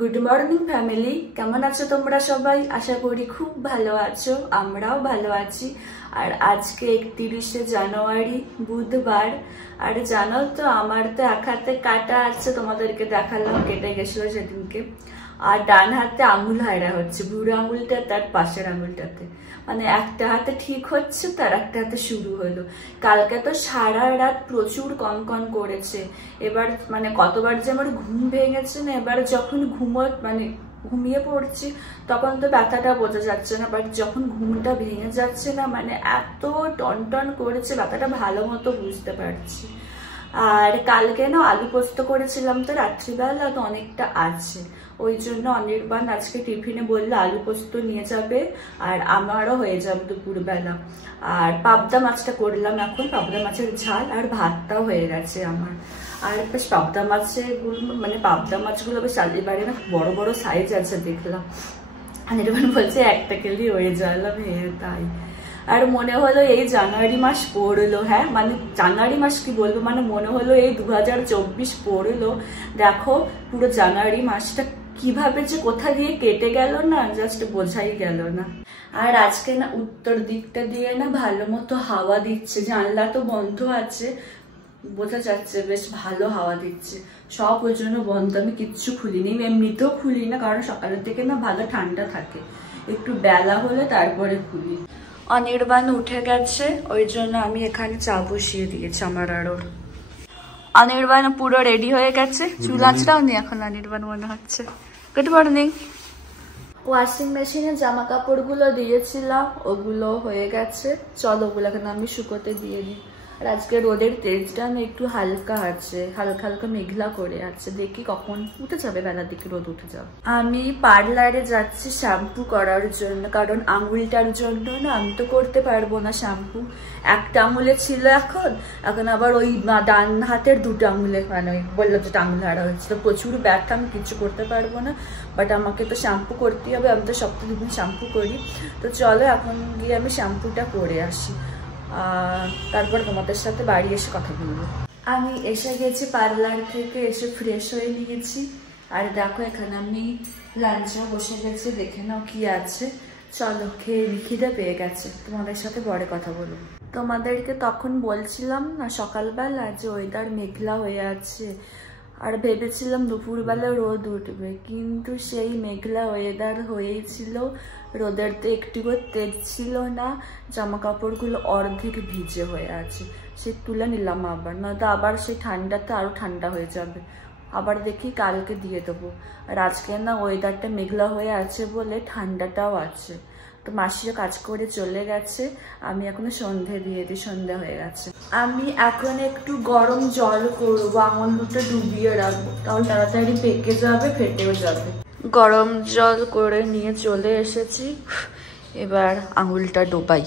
Good morning family, কেমন আছো তোমরা সবাই? আশা করি খুব ভালো আছো, আমরাও ভালো আছি। আর আজকে 31শে জানুয়ারি বুধবার। আর জানো তো আমার তো এক হাতে কাটা আছে, তোমাদেরকে দেখালাম, কেটে গেছিল সেদিনকে। আর ডান হাতে আঙুল হায়রা হচ্ছে, বুড়ো আঙুলটা তার পাশের আঙুলটাতে, মানে একটা হাতে ঠিক হচ্ছে তার একটা হাতে শুরু হলো। কালকে তো সারা রাত প্রচুর কনকন করেছে। এবার মানে কতবার যে আমার ঘুম ভেঙেছে না, এবার যখন ঘুমিয়ে পড়ছি তখন তো ব্যথাটা বোঝা যাচ্ছে না, বাট যখন ঘুমটা ভেঙে যাচ্ছে না, মানে এত টনটন করেছে, ব্যথাটা ভালো মতো বুঝতে পারছি। আর কালকে না আলু পোস্ত করেছিলাম, তো রাত্রিবেলা তো অনেকটা আছে, ওই জন্য অনির্বাণ আজকে টিফিনে বললো আলু পোস্ত নিয়ে যাবে, আর আমারও হয়ে যাবে দুপুরবেলা। আর পাবদা মাছটা করলাম এখন, পাবদা মাছের ঝাল, আর ভাতটাও হয়ে গেছে আমার। আর বেশ পাবদা মাছগুলো বেশ এবারে না বড় বড় সাইজ আছে দেখলাম। অনির্বাণ বলছে একটা কেলেই হয়ে যায়, তাই। আর মনে হলো এই জানুয়ারি মাস পড়লো, হ্যাঁ মানে জানুয়ারি মাস কি বলবো, মানে মনে হলো এই 2024 পড়লো। দেখো পুরো জানুয়ারি মাসটা কিভাবে যে কোথা দিয়ে কেটে গেল না, জাস্ট বোঝাই গেল না। আর আজকে না উত্তর দিকটা দিয়ে না ভালো মতো হাওয়া দিচ্ছে, জানলা তো বন্ধ আছে, বোঝা যাচ্ছে বেশ ভালো হাওয়া দিচ্ছে। সব ওই জন্য বন্ধ, আমি কিচ্ছু খুলিনি, এমনিতেও খুলি না, কারণ সকালের থেকে না ভালো ঠান্ডা থাকে, একটু বেলা হলে তারপরে খুলি। অনির্বাণ উঠে গেছে, ওই জন্য আমি এখানে চা বসিয়ে দিয়েছি আমার আর ওর। অনির্বাণ পুরো রেডি হয়ে গেছে, চুল আঁচড়াও নি এখন অনির্বাণ মনে হচ্ছে। Good morning. ওয়াশিং মেশিনে জামা কাপড়গুলো দিয়েছিলাম, ওগুলো হয়ে গেছে, চলো ওগুলো এখানে আমি শুকোতে দিয়ে দিই। আর আজকে রোদের তেজটা না একটু হালকা আছে, হালকা হালকা মেঘলা করে আছে, দেখি কখন উঠে যাবে, বেলার দিকে রোদ উঠে যাবে। আমি পার্লারে যাচ্ছি শ্যাম্পু করার জন্য, কারণ আঙুলটার জন্য না আমি তো করতে পারবো না শ্যাম্পু। একটা আঙুলে ছিল, এখন আবার ওই ডান হাতের দুটো আঙুলে, মানে বললাম যে আঙুল হারা হয়েছিল, প্রচুর ব্যথা, আমি কিছু করতে পারবো না। বাট আমাকে তো শ্যাম্পু করতেই হবে, আমি তো সপ্তাহে 2 দিন শ্যাম্পু করি। তো চলো এখন গিয়ে আমি শ্যাম্পুটা করে আসি, তারপর তোমাদের সাথে বাড়ি এসে কথা বলবো। আমি এসে গেছি পার্লার থেকে, এসে ফ্রেশ হয়ে নিয়েছি। আর দেখো এখানে আমি লাঞ্চে বসে গেছি, দেখে নাও কি আছে। চলো খেয়ে খিদে পেয়ে গেছে, তোমাদের সাথে পরে কথা বলবো। তোমাদেরকে তখন বলছিলাম না সকালবেলা যে ওয়েদার মেঘলা হয়ে আছে, আর ভেবেছিলাম দুপুরবেলা রোদ উঠবে, কিন্তু সেই মেঘলা ওয়েদার হয়েছিল, রোদের তো একটুও তেজ ছিল না, জামা কাপড়গুলো অর্ধেক ভিজে হয়ে আছে, সে তুলে নিলাম আবার, নয়তো আবার সেই ঠান্ডাতে আরো ঠান্ডা হয়ে যাবে। আবার দেখি কালকে দিয়ে দেবো। আর আজকে না ওয়েদারটা মেঘলা হয়ে আছে বলে ঠান্ডাটাও আছে। তো মাসিও কাজ করে চলে গেছে, আমি এখনো সন্ধে দিয়ে দিই, সন্ধে হয়ে গেছে। আমি এখন একটু গরম জল করবো, আঙুল দুটো ডুবিয়ে রাখবো, তাহলে তাড়াতাড়ি পেকে যাবে, ফেটেও যাবে। গরম জল করে নিয়ে চলে এসেছি, এবার আঙুলটা ডোবাই।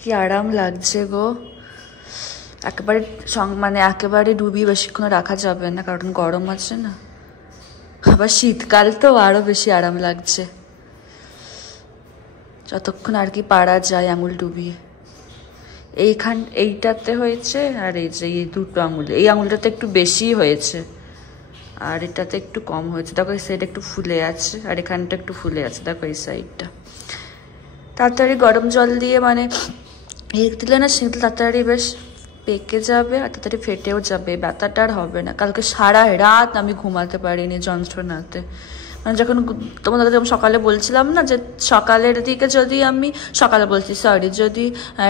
কি আরাম লাগছে গো। একেবারে ডুবিয়ে বেশিক্ষণ রাখা যাবে না, কারণ গরম আছে না, আবার শীতকাল তো আরো বেশি আরাম লাগছে, যতক্ষণ আর কি পারা যায় আঙুল ডুবিয়ে। এইটাতে হয়েছে, আর এই যে এই দুটো আঙুলে, এই আঙুলটাতে একটু বেশি হয়েছে, আর এটাতে একটু কম হয়েছে। দেখো এই সাইড একটু ফুলে আছে, আর এখানটা একটু ফুলে আছে, দেখো এই সাইডটা। তাড়াতাড়ি গরম জল দিয়ে মানে দিলে না, শীত তাড়াতাড়ি বেশ পেকে যাবে, আর তাড়াতাড়ি ফেটেও যাবে, ব্যথাটা আর হবে না। কালকে সারা রাত আমি ঘুমাতে পারিনি যন্ত্রণাতে, মানে যখন তোমাদের সকালে বলছিলাম না যে সকালের দিকে যদি যদি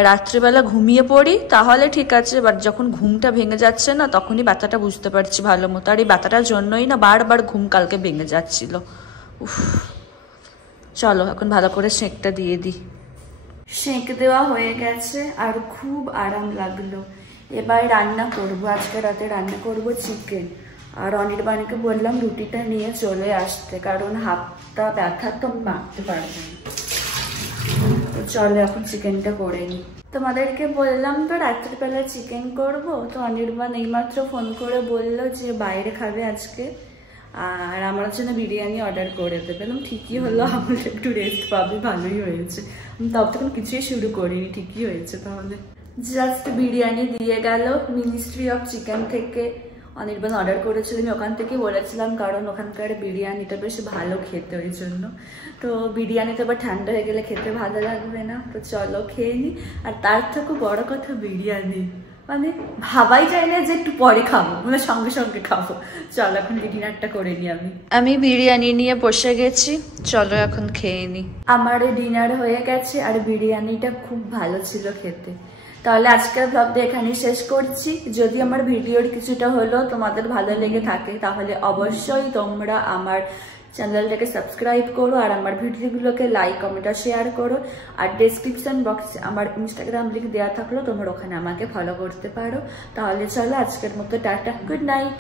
রাত্রিবেলা ঘুমিয়ে পড়ি তাহলে ঠিক আছে, বাট যখন ঘুমটা ভেঙে যাচ্ছে না তখনই ব্যথাটা বুঝতে পারছি ভালো মতো। আর এই ব্যথাটার জন্যই না বারবার ঘুম কালকে ভেঙে যাচ্ছিল। চলো এখন ভালো করে সেঁকটা দিয়ে দিই। সেঁক দেওয়া হয়ে গেছে, আর খুব আরাম লাগলো। এবার রান্না করবো, আজকে রাতে রান্না করবো চিকেন। আর অনির্বাণকে বললাম রুটিটা নিয়ে চলে আসতে, কারণ হাতটা ব্যথা তো মাখতে পারবো না। তো চলো এখন চিকেনটা করে নিই। তোমাদেরকে বললাম তো রাত্রিবেলা চিকেন করবো, তো অনির্বাণ এইমাত্র ফোন করে বললো যে বাইরে খাবে আজকে, আর আমার জন্য বিরিয়ানি অর্ডার করে দেবে। ঠিকই হলো, আমার একটু রেস্ট পাবে, ভালোই হয়েছে। তাও তখন কিছুই শুরু করিনি, ঠিকই হয়েছে। তাহলে জাস্ট বিরিয়ানি দিয়ে গেল মিনিস্ট্রি অফ চিকেন থেকে, অনির্বাণ অর্ডার করেছিল, আমি ওখান থেকে বলেছিলাম, কারণ ওখানকার বিরিয়ানিটা বেশ ভালো খেতে, ওই জন্য। তো বিরিয়ানিটা আবার ঠান্ডা হয়ে গেলে খেতে ভালো লাগবে না, তো চলো খেয়ে নিই। আর তার থেকেও বড় কথা বিরিয়ানি, মানে ভাবাই যায় না যে একটু পরে খাবো, মানে সঙ্গে সঙ্গে খাবো। চলো এখন ডিনারটা করে নিই। আমি বিরিয়ানি নিয়ে বসে গেছি, চলো এখন খেয়ে নিই। আমার ডিনার হয়ে গেছে আর বিরিয়ানিটা খুব ভালো ছিল খেতে। তাহলে আজকের ব্লগটা এখানেই শেষ করছি। যদি আমার ভিডিওর কিছুটা হলো তোমাদের ভালো লেগে থাকে তাহলে অবশ্যই তোমরা আমার চ্যানেলটাকে সাবস্ক্রাইব করো আর আমার ভিডিওগুলোকে লাইক কমেন্ট আর শেয়ার করো। আর ডেসক্রিপশন বক্সে আমার ইনস্টাগ্রাম লিঙ্ক দেওয়া থাকলো, তোমরা ওখানে আমাকে ফলো করতে পারো। তাহলে চলো আজকের মতো টাটা, গুড নাইট।